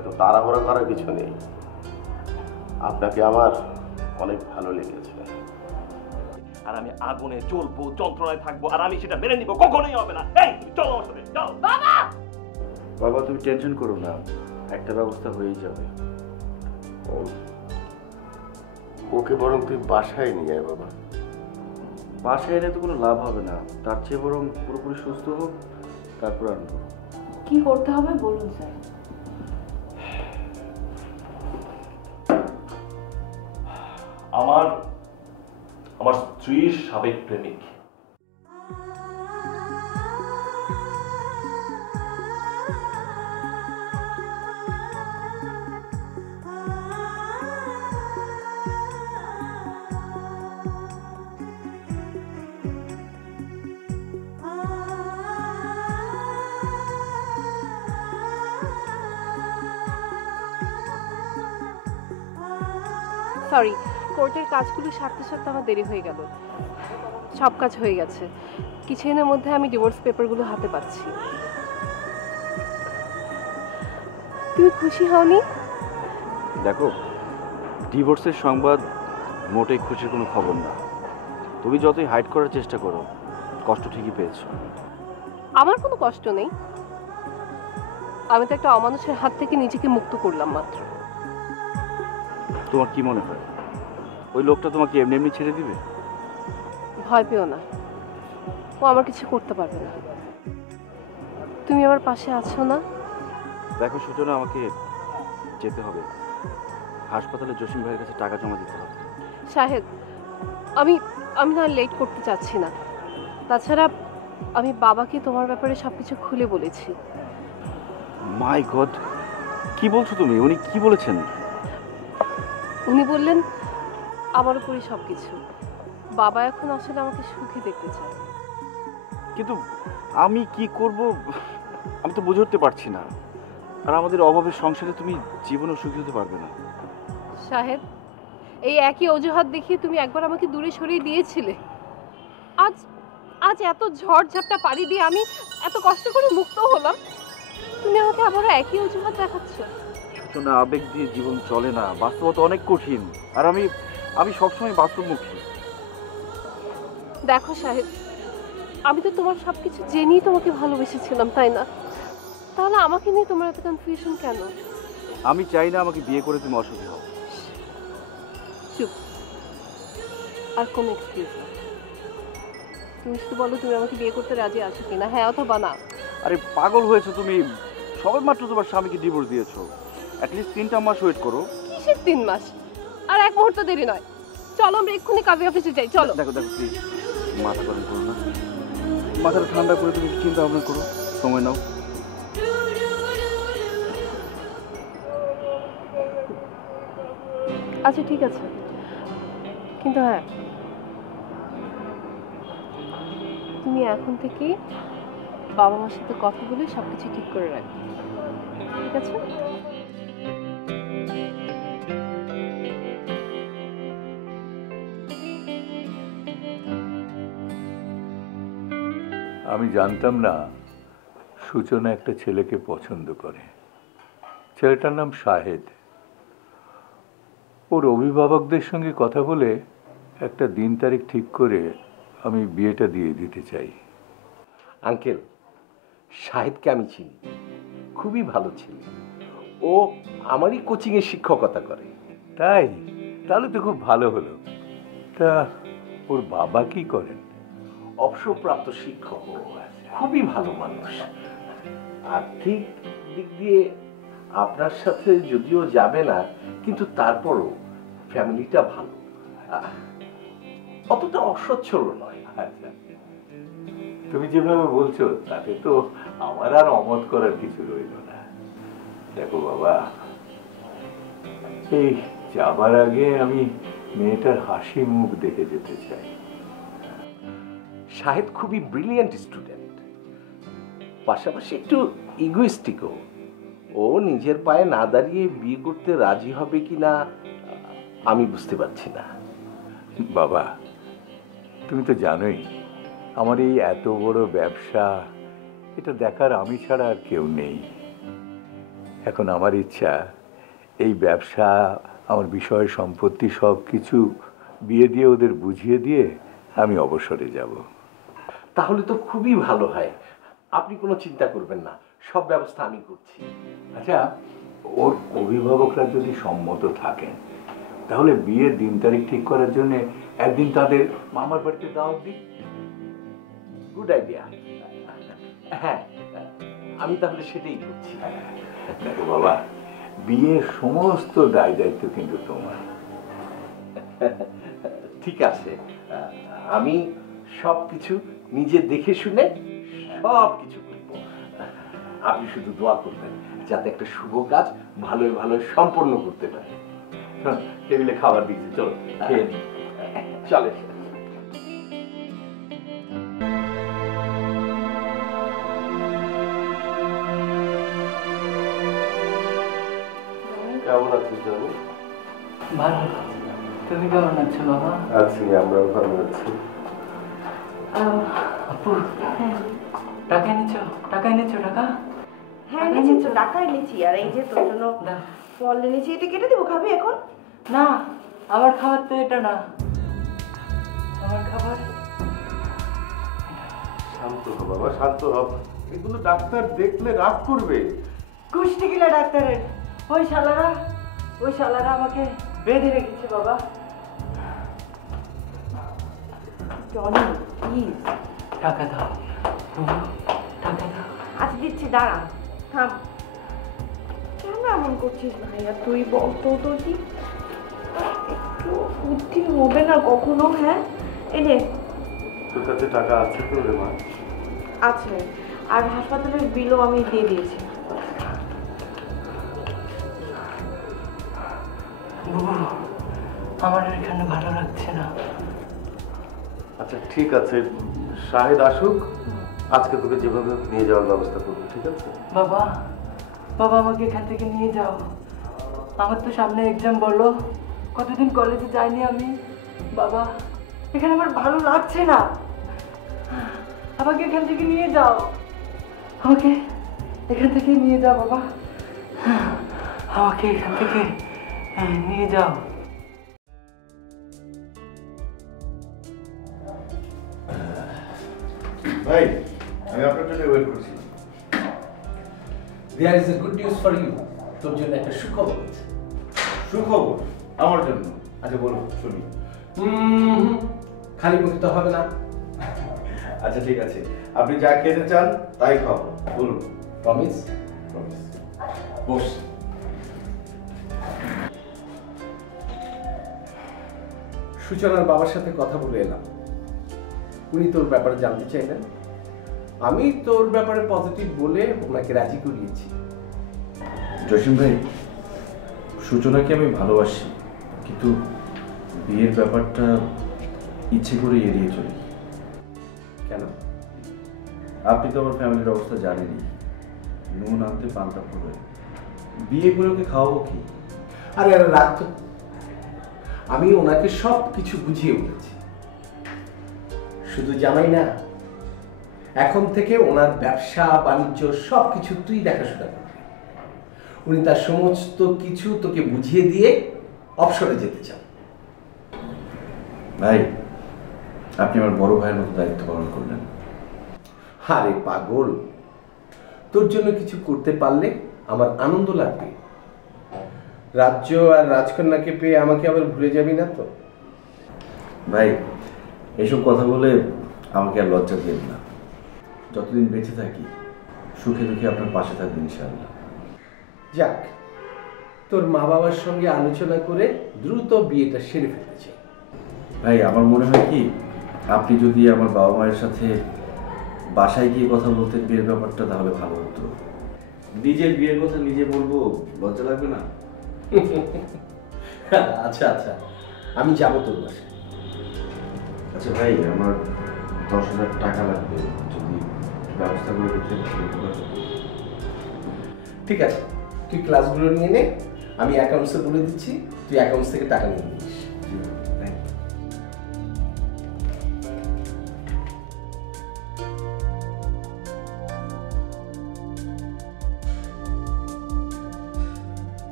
এত তাড়াহুড়া করার কিছু নেই। আপনাকে আমার অনেক ভালো লেগেছে। আর আমি আগুনে জ্বলবো, যন্ত্রণায় থাকবো, আর আমি সেটা মেনে নিব, কখনোই হবে না। এই তুমি চলো আমার সাথে, যাও। বাবা বাবা তুমি টেনশন করো না, একটা ব্যবস্থা হয়েই যাবে। ওকে বরং তুই বাসায় নিয়ে আয় বাবা। বাসায় এনে তো কোনো লাভ হবে না, তার চেয়ে বরং পুরোপুরি সুস্থ হোক, তারপর আনবো। কি করতে হবে বলুন স্যার। আমার স্ত্রীর সাবেক প্রেমিক। সরি, কোর্টের কাজগুলো সারতে সারতে আমার দেরি হয়ে গেল। সব কাজ হয়ে গেছে, কিছুদিনের মধ্যে আমি ডিভোর্স পেপারগুলো হাতে পাচ্ছি। তুমি খুশি হওনি? দেখো, ডিভোর্সের সংবাদ মোটেই খুশির কোনো খবর না। তুমি যতই হাইড করার চেষ্টা করো, কষ্ট ঠিকই পেয়েছো। আমার কোনো কষ্ট নেই, আমি তো একটা অমানুষের হাত থেকে নিজেকে মুক্ত করলাম মাত্র। তোমার কি মনে হয় ওই লোকটা তোমাকে এমনি এমনি ছেড়ে দিবে? ভয় পেও না, ও আমার কিছু করতে পারবে না। তুমি আমার পাশে আছো না? দেখো সূচনা, আমাকে যেতে হবে, হাসপাতালে জসিম ভাইয়ের কাছে টাকা জমা দিতে হবে। শাহেদ, আমি আমি না লেট করতে চাচ্ছি না। তাছাড়া আমি বাবাকে তোমার ব্যাপারে সবকিছু খুলে বলেছি। মাই গড, কি বলছো তুমি? উনি কি বলেছেন? উনি বললেন আমার উপরই সবকিছু। বাবা এখন আসলে আমাকে সুখী দেখতে চায়। কিন্তু আমি কি করব আমি তো বুঝে উঠতে পারছি না। আর আমাদের অভাবের সংসারে তুমি জীবনেও সুখী হতে পারবে না। শাহেদ, এই একই অজুহাত দেখিয়ে তুমি একবার আমাকে দূরে সরিয়ে দিয়েছিলে। আজ আজ এত ঝড় ঝাপটা পাড়ি দিয়ে আমি এত কষ্ট করে মুক্ত হলাম, তুমি আমাকে আবারও একই অজুহাত দেখাচ্ছ। না, আবেগ দিয়ে জীবন চলে না, বাস্তবতা অনেক কঠিন। আর আমি সবসময় বাস্তবমুখী। দেখো শাহেদ, আমি তো তোমার সবকিছু জেনেই তোমাকে ভালোবেসেছিলাম, তাই না? তাহলে আমাকে নিয়ে তোমার এত কনফিউশন কেন? আমি চাই না আমাকে বিয়ে করে তুমি অসুখী হও। চুপ, আর কোনো এক্সকিউজ না। তুমি শুধু বলো তুমি আমাকে বিয়ে করতে রাজি আছো কিনা, হ্যাঁ অথবা না। আরে পাগল হয়েছো তুমি? সবে মাত্র তোমার স্বামীকে ডিভোর্স দিয়েছো, অ্যাটলিস্ট 3টা মাস ওয়েট করো। কিসের 3 মাস? আর এক মুহূর্ত দেরি নয়, চলো আমরা এক্ষুনি কাজী অফিসে যাই। চলো। দেখো প্লিজ, মাথা গরম করো না, মাথাটা ঠান্ডা করে তুমি চিন্তা ভাবনা করো, সময় নাও। আচ্ছা ঠিক আছে, কিন্তু হ্যাঁ, তুমি এখন থেকে বাবা মার সাথে কথা বলে সবকিছু ঠিক করে রাখবে, ঠিক আছে? আমি জানতাম না সূচনা একটা ছেলেকে পছন্দ করে। ছেলেটার নাম শাহেদ। ওর অভিভাবকদের সঙ্গে কথা বলে একটা দিন তারিখ ঠিক করে আমি বিয়েটা দিয়ে দিতে চাই। আঙ্কেল, শাহেদকে আমি চিনি, খুবই ভালো ছেলে। ও আমারই কোচিংয়ে শিক্ষকতা করে। তাই? তাহলে তো খুব ভালো হলো। তা ওর বাবা কি করেন? অবসরপ্রাপ্ত শিক্ষক, খুবই ভালো মানুষ। আর্থিক দিক দিয়ে আপনার সাথে যদিও যাবে না, কিন্তু তারপরও ফ্যামিলিটা ভালো, অতটা অসচ্ছল নয়। আচ্ছা, তুমি যেভাবে বলছো তাতে তো আমার আর অমত করার কিছু রইল না। দেখো বাবা, এই যাবার আগে আমি মেয়েটার হাসি মুখ দেখে যেতে চাই। শাহেদ খুবই ব্রিলিয়েন্ট স্টুডেন্ট, পাশাপাশি একটু ইগোইস্টিকও। ও নিজের পায়ে না দাঁড়িয়ে বিয়ে করতে রাজি হবে কিনা আমি বুঝতে পারছি না। বাবা, তুমি তো জানোই আমার এই এত বড় ব্যবসা, এটা দেখার আমি ছাড়া আর কেউ নেই। এখন আমার ইচ্ছা এই ব্যবসা, আমার বিষয় সম্পত্তি সব কিছু বিয়ে দিয়ে ওদের বুঝিয়ে দিয়ে আমি অবসরে যাব। তাহলে তো খুবই ভালো হয়। আপনি কোনো চিন্তা করবেন না, সব ব্যবস্থা আমি করছি। আচ্ছা, ওর অভিভাবকরা যদি সম্মত থাকেন তাহলে বিয়ের দিন তারিখ ঠিক করার জন্য একদিন তাদের মামার বাড়িতে দাওয়াত দিই। Good idea. হ্যাঁ, আমি তাহলে সেটাই করছি। দেখো বাবা, বিয়ের সমস্ত দায় দায়িত্ব কিন্তু তোমার। ঠিক আছে, আমি সব কিছু নিজে দেখে শুনে সব কিছু করব। আপনি শুধু দোয়া করবেন যাতে একটা শুভ কাজ ভালোই ভালো সম্পন্ন করতে পারে। টেবিলে খাবার দিয়েছি, চলো খেয়ে নিই। চলে। কেমন আছিস জানি? ভালো। তুমি কেমন আছো বাবা? আছি, আমরাও ভালো আছি। আপু, টাকা এনেছো? টাকা এনেছো? টাকা? হ্যাঁ এনেছি তো, টাকা এনেছি। আর এই যে তোর জন্য ফল এনেছি, এটা কেটে দেবো, খাবি এখন? না, আমার খাবার তো এটা না। আমার খাবার। শান্ত হ বাবা, শান্ত হ। এগুলো ডাক্তার দেখলে রাগ করবে। কুষ্টি গিলা ডাক্তারের। ওই শালারা আমাকে বেঁধে রেখেছে বাবা। Johnny please. টাকা দাও, টাকা দাও। আজ দিচ্ছি, দাঁড়া, থাম। কেন এমন করছিস ভাইয়া? তুই বল তো, তোর কি একটু বুদ্ধি হবে না কখনো? হ্যাঁ, এই নে। তোর কাছে টাকা আছে তো রে মা? আছে, আর হাসপাতালের বিলও আমি দিয়ে দিয়েছি। বুবু, আমার এখানে ভালো লাগছে না। আচ্ছা ঠিক আছে, শাহেদ আসুক, আজকে তোকে যেভাবে নিয়ে যাওয়ার ব্যবস্থা করবো, ঠিক আছে? বাবা, বাবা আমাকে এখান থেকে নিয়ে যাও। আমার তো সামনে এক্সাম, বলো কতদিন কলেজে যাইনি আমি। বাবা, এখানে আমার ভালো লাগছে না। আমাকে এখান থেকে নিয়ে যাও, আমাকে এখান থেকে নিয়ে যাও বাবা, আমাকে এখান থেকে নিয়ে যাও। ভাই, আমি আপনার জন্য ওয়েট করছি। There is a good news for you. তোর জন্য একটা সুখবর আছে। সুখবর আমার জন্য? আচ্ছা বলো, শুনি। খালি মুখে তো হবে না। আচ্ছা ঠিক আছে, আপনি যা খেতে চান তাই খাবো, বলুন। প্রমিস? প্রমিস। বস। সূচনার বাবার সাথে কথা বলে এলাম। উনি তোর ব্যাপারে জানতে চাইলেন। আমি তোর ব্যাপারে পজিটিভ বলে ওনাকে রাজি করিয়েছি। জসিম ভাই, সূচনাকে আমি ভালোবাসি, কিন্তু বিয়ের ব্যাপারটা ইচ্ছে করে এড়িয়ে চলি। কেন? আপনি তো আমার ফ্যামিলির অবস্থা জানেনই। নুন আনতে পান্তা ফুরোয়, বিয়ে করে ওকে খাওয়াবো কি? আরে আরে রাখ তো। আমি ওনাকে সব কিছু বুঝিয়ে বলেছি। শুধু জানাই না, এখন থেকে ওনার ব্যবসা বাণিজ্য সব কিছু তুই দেখাশোনা করবি। উনি তার সমস্ত কিছু তোকে বুঝিয়ে দিয়ে অবসরে যেতে চান। ভাই, আপনি আমার বড় ভাইয়ের মতো দায়িত্ব পালন করলেন। আরে পাগল, তোর জন্য কিছু করতে পারলে আমার আনন্দ লাগবে। রাজ্য আর রাজকন্যাকে পেয়ে আমাকে আবার ভুলে যাবি না তো? ভাই, এইসব কথা বলে আমাকে আর লজ্জা দেবেন না। যতদিন বেঁচে থাকি সুখে দুঃখে আপনার পাশে থাকবেন ইনশাআল্লাহ। যাক, তোর মা বাবার সঙ্গে আলোচনা করে দ্রুত বিয়েটা সেরে ফেলতে চাই। ভাই, আমার মনে হয় কি, আপনি যদি আমার বাবা মায়ের সাথে বাসায় গিয়ে কথা বলতেন বিয়ের ব্যাপারটা, তাহলে ভালো হতো। নিজের বিয়ের কথা নিজে বলবো, লজ্জা লাগবে না? আচ্ছা আচ্ছা, আমি যাবো তোর বাসায়। আচ্ছা ভাই, আমার 10,000 টাকা লাগবে, যদি ব্যবস্থা করে দিতে। ঠিক আছে, তুই ক্লাসগুলো নিয়ে নে, আমি অ্যাকাউন্টসে বলে দিচ্ছি, তুই অ্যাকাউন্টস থেকে টাকা নিয়ে নিস।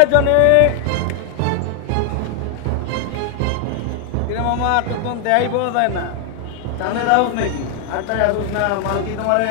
পেছনে। কিরে মামা, তোর তো দেখাই পাওয়া যায় না, টানে দাও নাকি? আর তাই আসুস না, মাল কি তোমারে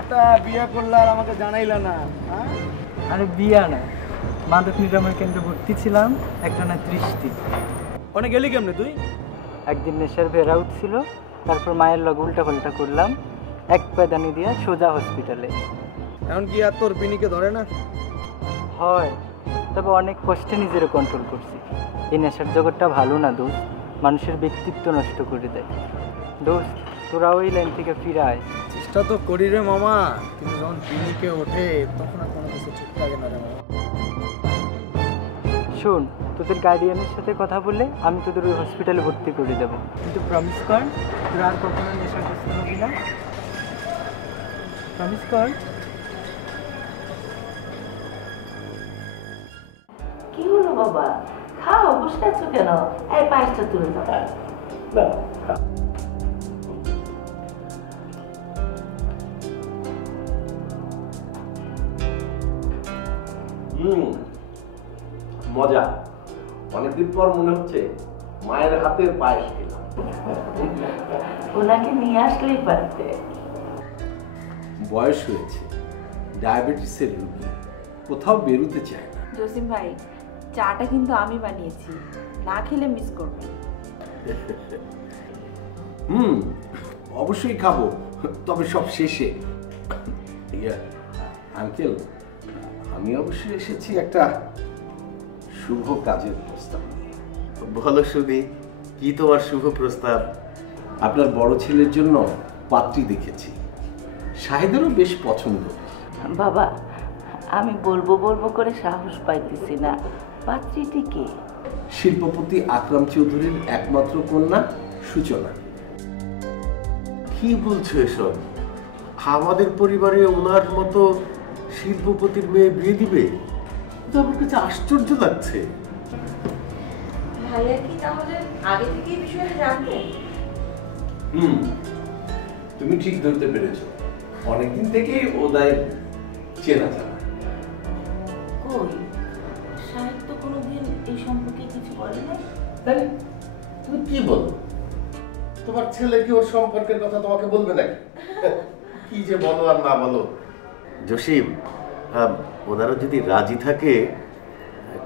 একটা বিয়ে করলে আর আমাকে জানাইলা না? হ্যাঁ, আরে বিয়া না, মাদক নিরাময় কেন্দ্রে ভর্তি ছিলাম একটানা 30 দিন। অনেক গেলি কেমনে তুই? একদিন নেশার ভেড়া উঠছিল, তারপর মায়ের লগে উল্টা পাল্টা করলাম, এক পায়দানি দিয়া সোজা হসপিটালে। এখন কি আর তোর পিনিকে ধরে না? হয়, তবে অনেক কষ্টে নিজের কন্ট্রোল করছি। এই নেশার জগৎটা ভালো না দোস্ত, মানুষের ব্যক্তিত্ব নষ্ট করে দেয়। দোস্ত, তোরা ওই লাইন থেকে ফিরে আয়। চেষ্টা তো করি রে মামা, কিন্তু যখন পিনিকে ওঠে তখন আর কোনো কিছু ঠিক লাগে না রে মামা। শোন, তোদের গার্ডিয়ানের সাথে কথা বলে আমি তোদের ওই হসপিটালে ভর্তি করে দেবো, কিন্তু প্রমিস কর তোরা আর কখনো নেশাগ্রস্ত হবি না। প্রমিস কর। কি হলো বাবা, খাও, বসে আছো কেন? এই পায়েসটা তুলে দাও। না, মজা। অনেকদিন পর মনে হচ্ছে মায়ের হাতের পায়েস খেলাম। ওনাকে নিয়ে আসলেই পারতে। বয়স হয়েছে, ডায়াবেটিসের রোগী, কোথাও বেরোতে চায় না। জসিম ভাই, চাটা কিন্তু আমি বানিয়েছি, না খেলে মিস করবে। অবশ্যই খাবো, তবে সব শেষে। আঙ্কেল, আমি অবশ্যই এসেছি একটা শুভ কাজের প্রস্তাব নিয়ে। বলো শুনি, কি তোমার শুভ প্রস্তাব? আপনার বড় ছেলের জন্য পাত্রী দেখেছি, শাহেদেরও বেশ পছন্দ। বাবা, আমি বলবো বলবো করে সাহস পাইতেছি না। পাত্রীটি কে? শিল্পপতি আকরাম চৌধুরীর একমাত্র কন্যা সূচনা। কি বলছো এসব? আমাদের পরিবারে ওনার মতো শিল্পপতির মেয়ে বিয়ে দিবে? তো আমার কাছে আশ্চর্য লাগছে। ভাইয়া কি তাহলে আগে থেকে এই বিষয়টা জানতেন? তুমি ঠিক ধরতে পেরেছো, অনেকদিন থেকেই ওদের চেনা জানা। কই, সাহেব তো কোনোদিন এই সম্পর্কে কিছু বলে নাই। তাই তুমি কি বলো? তোমার ছেলে কি ওর সম্পর্কের কথা তোমাকে বলবে নাকি? কি যে বলো আর না বলো। জসিম, ওনারা যদি রাজি থাকে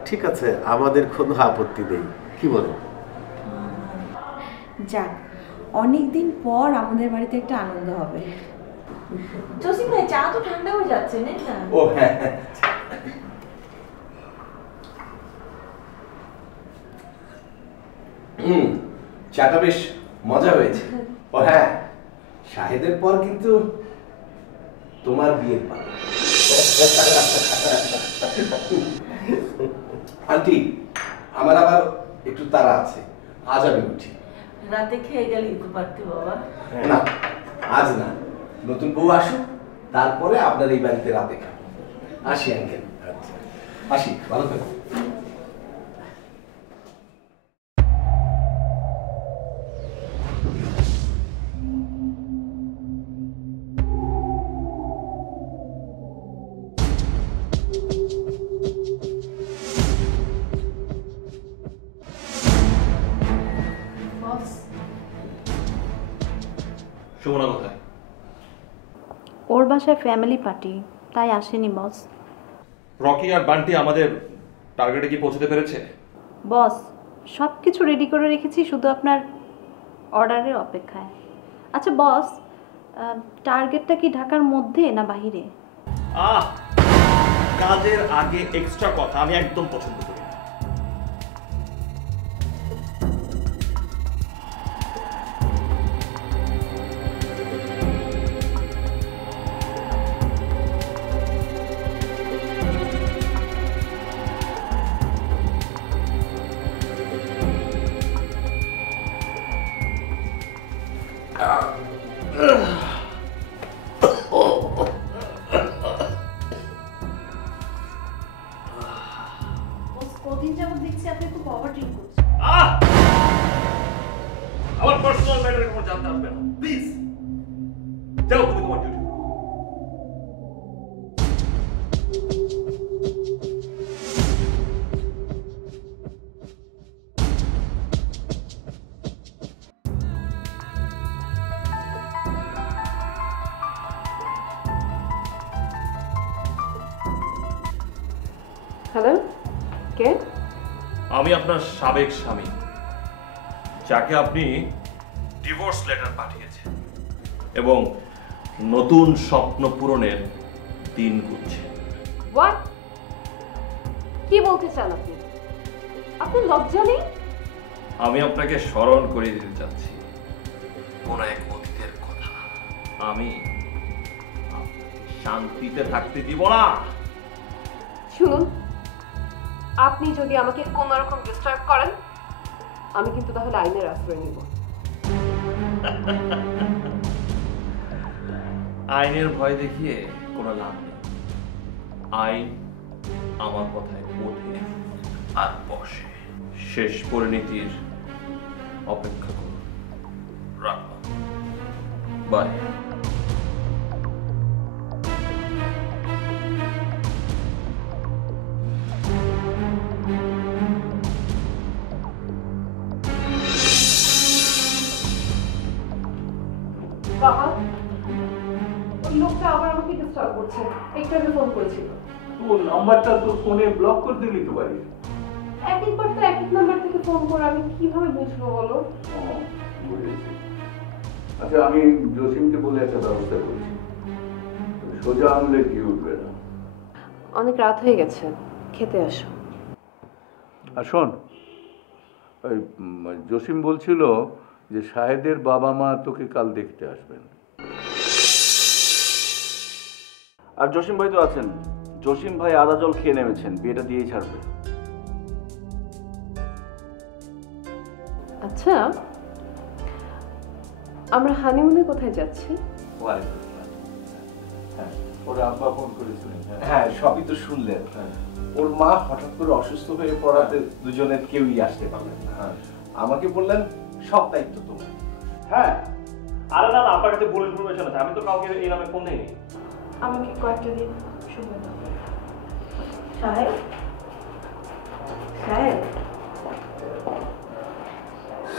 ঠিক আছে, আমাদের কোনো আপত্তি নেই, কি বলো? যাক, অনেকদিন পর আমাদের বাড়িতে একটা আনন্দ হবে। জসিম ভাই, চা তো ঠান্ডা হয়ে যাচ্ছে না? ও হ্যাঁ, চাটা বেশ মজা হয়েছে। ও হ্যাঁ, শাহেদের পর কিন্তু তোমার বিয়ের পালা। আন্টি, আমার আবার একটু তাড়া আছে, আজ আমি উঠি। রাতে খেয়ে গেলেই তো পারতে বাবা। না, আজ না, নতুন বউ আসুক, তারপরে আপনার এই বাড়িতে রাতে খাবো। আসি আঙ্কেল। আসি, ভালো থাকো। সুমনা কোথায়? ওর বাসায় ফ্যামিলি পার্টি, তাই আসেনি বস। রকি আর বান্টি আমাদের টার্গেটে কি পৌঁছতে পেরেছে? বস, সব কিছু রেডি করে রেখেছি, শুধু আপনার অর্ডারের অপেক্ষায়। আচ্ছা বস, টার্গেটটা কি ঢাকার মধ্যে না বাহিরে? কাজের আগে এক্সট্রা কথা আমি একদম পছন্দ করি না। কদিন যাবত দেখছি আপনি খুব ওভার ড্রিঙ্ক করছেন। আমার পার্সোনাল ম্যাটারের উপর জানতে আসবে না প্লিজ। যাও তুমি তোমার ডিউটি। হ্যালো, কে? আমি আপনার সাবেক স্বামী, যাকে আপনি ডিভোর্স লেটার পাঠিয়েছেন এবং নতুন স্বপ্ন পূরণের দিন গুনছেন। হোয়াট? কি বলতে চান আপনি? আপনার লজ্জা নেই? আমি আপনাকে স্মরণ করিয়ে দিতে চাচ্ছি কোন এক অতীতের কথা। আমি আপনাকে শান্তিতে থাকতে দিব না। শুনুন, আপনি যদি আমাকে কোনো রকম ডিস্টার্ব করেন, আমি কিন্তু তাহলে আইনের আশ্রয় নিব। আইনের ভয় দেখিয়ে কোনো লাভ নেই। আইন আমার কথায় ওঠে আর বসে। শেষ পরিণতির অপেক্ষা করুন। রাখলাম, বাই। বাবা, ওই লোকটা আবার আমাকে ডিস্টার্ব করছে। একটু আগে ফোন করেছিল। তোর নাম্বারটা তোর ফোনে ব্লক করে দিলি তো বাড়ি। এক একবার তো এক এক নাম্বার থেকে ফোন করে আমি কিভাবে বুঝবো বলো? বুঝেছি। আচ্ছা, আমি জসিমকে বলে একটা ব্যবস্থা করছি। সোজা আনলে কি উঠবে না। অনেক রাত হয়ে গেছে, খেতে আসো। আর শোন, ওই জসিম বলছিল যে শাহেদের বাবা মা তোকে কাল দেখতে আসবেন। আর জসিম ভাই তো আছেন। জসিম ভাই আদা জল খেয়ে নেমেছেন, বিয়েটা দিয়েই ছাড়বে। আচ্ছা, আমরা হানিমুনে কোথায় যাচ্ছি? হ্যাঁ, ওরা আব্বা ফোন করেছিলেন। হ্যাঁ, সবই তো শুনলেন। ওর মা হঠাৎ করে অসুস্থ হয়ে পড়াতে দুজনের কেউই আসতে পারলেন না। আমাকে বললেন সব দায়িত্ব তোমার। হ্যাঁ, আরে না, আপনার কাছে ভুল ইনফরমেশন আছে। আমি তো কাউকে এই নামে ফোন দিইনি। আমাকে কয়েকটা দিন সময় দাও। সাহেব, সাহেব,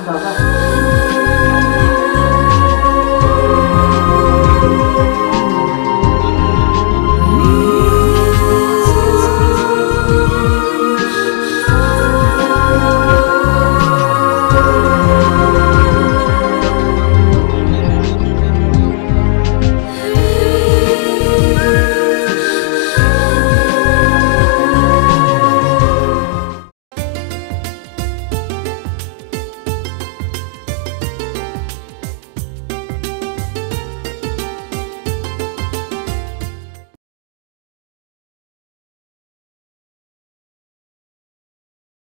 বাবা